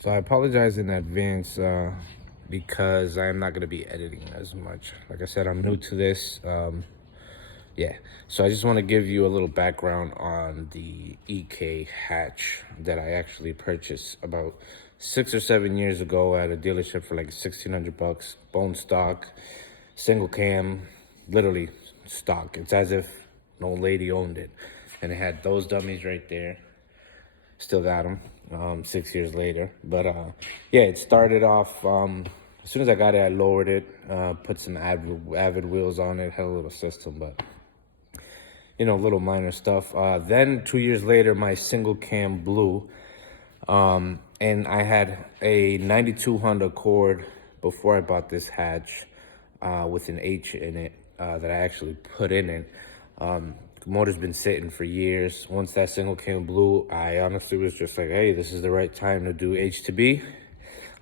So I apologize in advance because I am not going to be editing as much. Like I said, I'm new to this. Yeah. So I just want to give you a little background on the EK hatch that I actually purchased about 6 or 7 years ago at a dealership for like $1,600, bone stock, single cam, literally stock. It's as if an old lady owned it. And it had those dummies right there. Still got them 6 years later. But yeah, it started off, as soon as I got it, I lowered it, put some Avid wheels on it, had a little system, but little minor stuff. Then 2 years later, my single cam blew. And I had a 92 Honda Accord before I bought this hatch with an H in it that I actually put in it. The motor's been sitting for years. Once that single cam blew, I honestly was just like, hey, this is the right time to do H to B.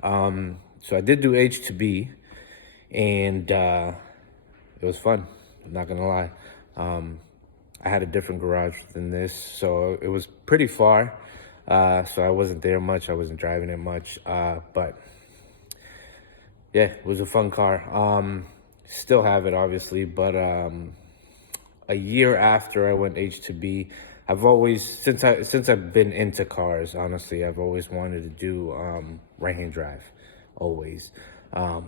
So I did do H to B, and it was fun, I'm not gonna lie. I had a different garage than this, so it was pretty far. So I wasn't there much, I wasn't driving it much, but yeah, it was a fun car. Still have it, obviously, but a year after I went H2B, I've always, since I've been into cars, honestly, I've always wanted to do right-hand drive, always. Not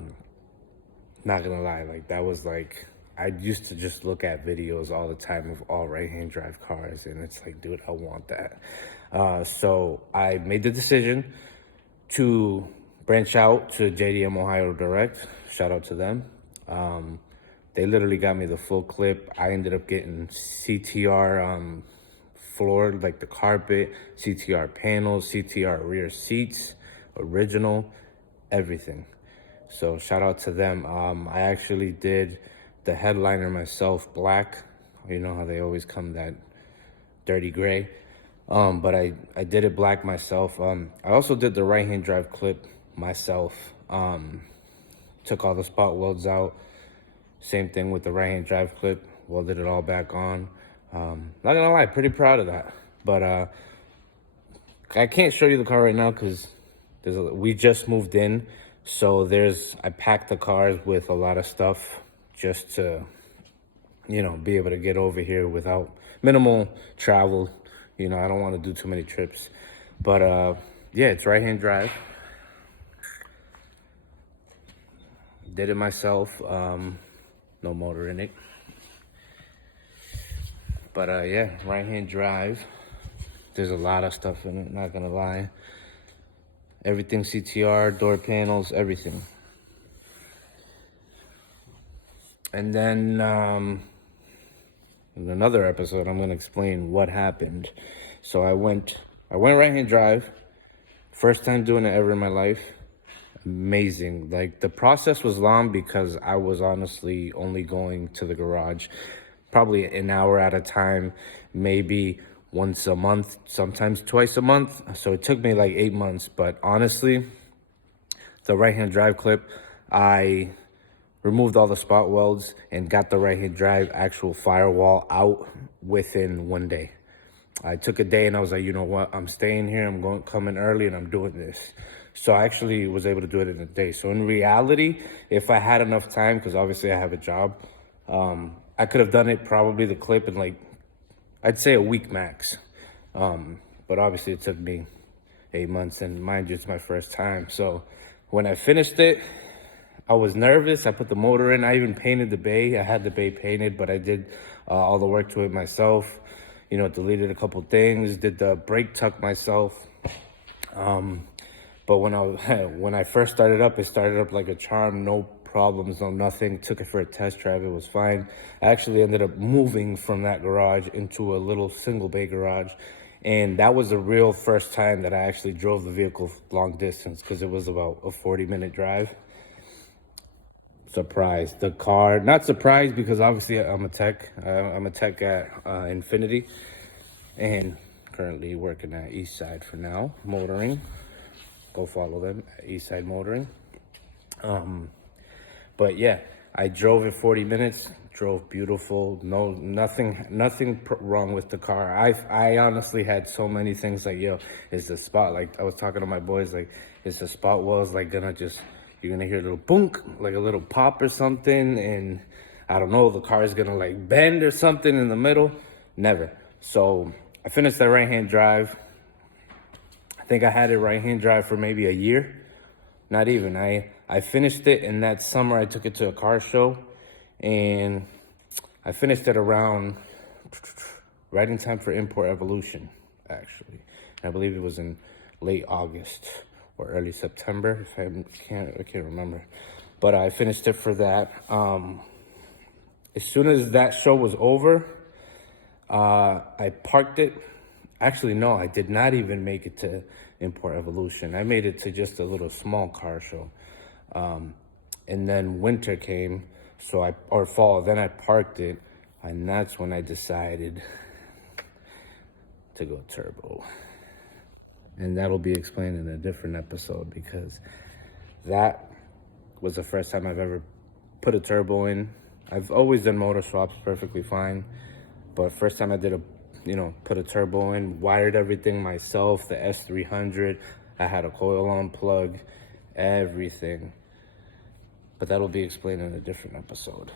gonna lie, like that was like, I used to just look at videos all the time of all right-hand drive cars, and it's like, dude, I want that. So I made the decision to branch out to JDM Ohio Direct. Shout out to them. They literally got me the full clip. I ended up getting CTR floor, like the carpet, CTR panels, CTR rear seats, original, everything. So shout out to them. I actually did the headliner myself, black. You know how they always come that dirty gray. But I did it black myself. I also did the right-hand drive clip myself. Took all the spot welds out. Same thing with the right-hand drive clip. Welded it all back on. Not gonna lie, pretty proud of that. But I can't show you the car right now because we just moved in. So I packed the cars with a lot of stuff just to, be able to get over here without minimal travel. I don't want to do too many trips. But yeah, it's right-hand drive. Did it myself. No motor in it. But yeah, right-hand drive. There's a lot of stuff in it, not gonna lie. Everything CTR, door panels, everything. And then in another episode, I'm gonna explain what happened. So I went right-hand drive. First time doing it ever in my life. Amazing. Like, the process was long because I was honestly only going to the garage probably an hour at a time, maybe once a month, sometimes twice a month. So it took me like 8 months. But honestly, the right-hand drive clip, I removed all the spot welds and got the right-hand drive actual firewall out within 1 day. I took a day and I was like, you know what? I'm staying here. I'm coming early and I'm doing this. So I actually was able to do it in a day. So in reality, if I had enough time, because obviously I have a job, I could have done it probably the clip in like, I'd say a week max. But obviously it took me 8 months, and mind you, it's my first time. So when I finished it, I was nervous. I put the motor in. I even painted the bay. I had the bay painted, but I did all the work to it myself. Deleted a couple things, did the brake tuck myself. But when I first started up, it started up like a charm, no problems, no nothing. Took it for a test drive, it was fine. I actually ended up moving from that garage into a little single bay garage. And that was the real first time that I actually drove the vehicle long distance, because it was about a 40-minute drive. Surprised. The car, not surprised because obviously I'm a tech. I'm a tech at Infinity, and currently working at Eastside for now, motoring. Go follow them at Eastside Motoring. But yeah, I drove it 40 minutes, drove beautiful. No, nothing wrong with the car. I honestly had so many things like, yo, is the spot, like I was talking to my boys, like, is the spot wells like gonna just, you're gonna hear a little boonk, like a little pop or something, and I don't know, the car is gonna like bend or something in the middle. Never. So I finished that right-hand drive. I think I had it right-hand drive for maybe a year. Not even. I finished it, and that summer I took it to a car show, and I finished it around right in time for Import Evolution, actually. I believe it was in late August or early September. If I can't remember, but I finished it for that. As soon as that show was over, I parked it. Actually, no, I did not even make it to Import Evolution. I made it to just a little small car show. And then winter came, or fall, then I parked it, and that's when I decided to go turbo. And that'll be explained in a different episode, because that was the first time I've ever put a turbo in. I've always done motor swaps perfectly fine, but first time I did put a turbo in, wired everything myself, the S300, I had a coil on plug, everything. But that'll be explained in a different episode.